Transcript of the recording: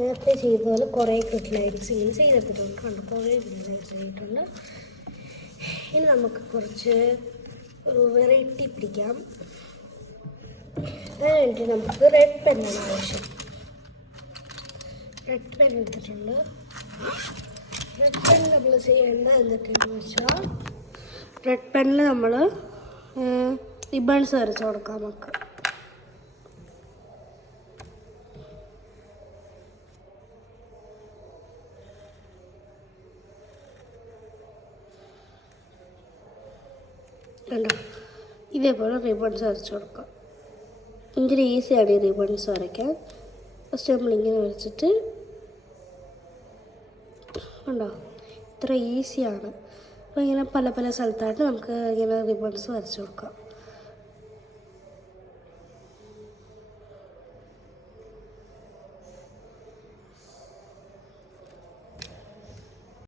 നേരത്തെ ചെയ്തതുപോലെ കുറേ ക്രിട്ടിലൈറ്റ്സ് ഇങ്ങനെ ചെയ്തെടുത്തിട്ടുണ്ട്. കണ്ടു, കുറേ ക്രിട്ടിലൈറ്റ്സ് ചെയ്തിട്ടുണ്ട്. ഇനി നമുക്ക് കുറച്ച് ഒരു വെറൈറ്റി പിടിക്കാം. അതിന് വേണ്ടി നമുക്ക് റെഡ് പെന്നാണ് ആവശ്യം. റെഡ് പെൻ എടുത്തിട്ടുണ്ട്. റെഡ് പെൻ നമ്മൾ ചെയ്യേണ്ടത് എന്തൊക്കെയാണെന്ന് വെച്ചാൽ, റെഡ് പെന്നിൽ നമ്മൾ റിബൺസ് വരച്ച് കൊടുക്കാം നമുക്ക്. കണ്ടോ, ഇതേപോലെ റിബൺസ് വരച്ച് കൊടുക്കാം. ഭയങ്കര ഈസിയാണ് ഈ റിബൺസ് വരയ്ക്കാൻ. ഫസ്റ്റ് നമ്മളിങ്ങനെ വരച്ചിട്ട് ഉണ്ടോ, ഇത്ര ഈസിയാണ്. അപ്പോൾ ഇങ്ങനെ പല പല സ്ഥലത്തായിട്ട് നമുക്ക് ഇങ്ങനെ റിബൺസ് വരച്ച് കൊടുക്കാം.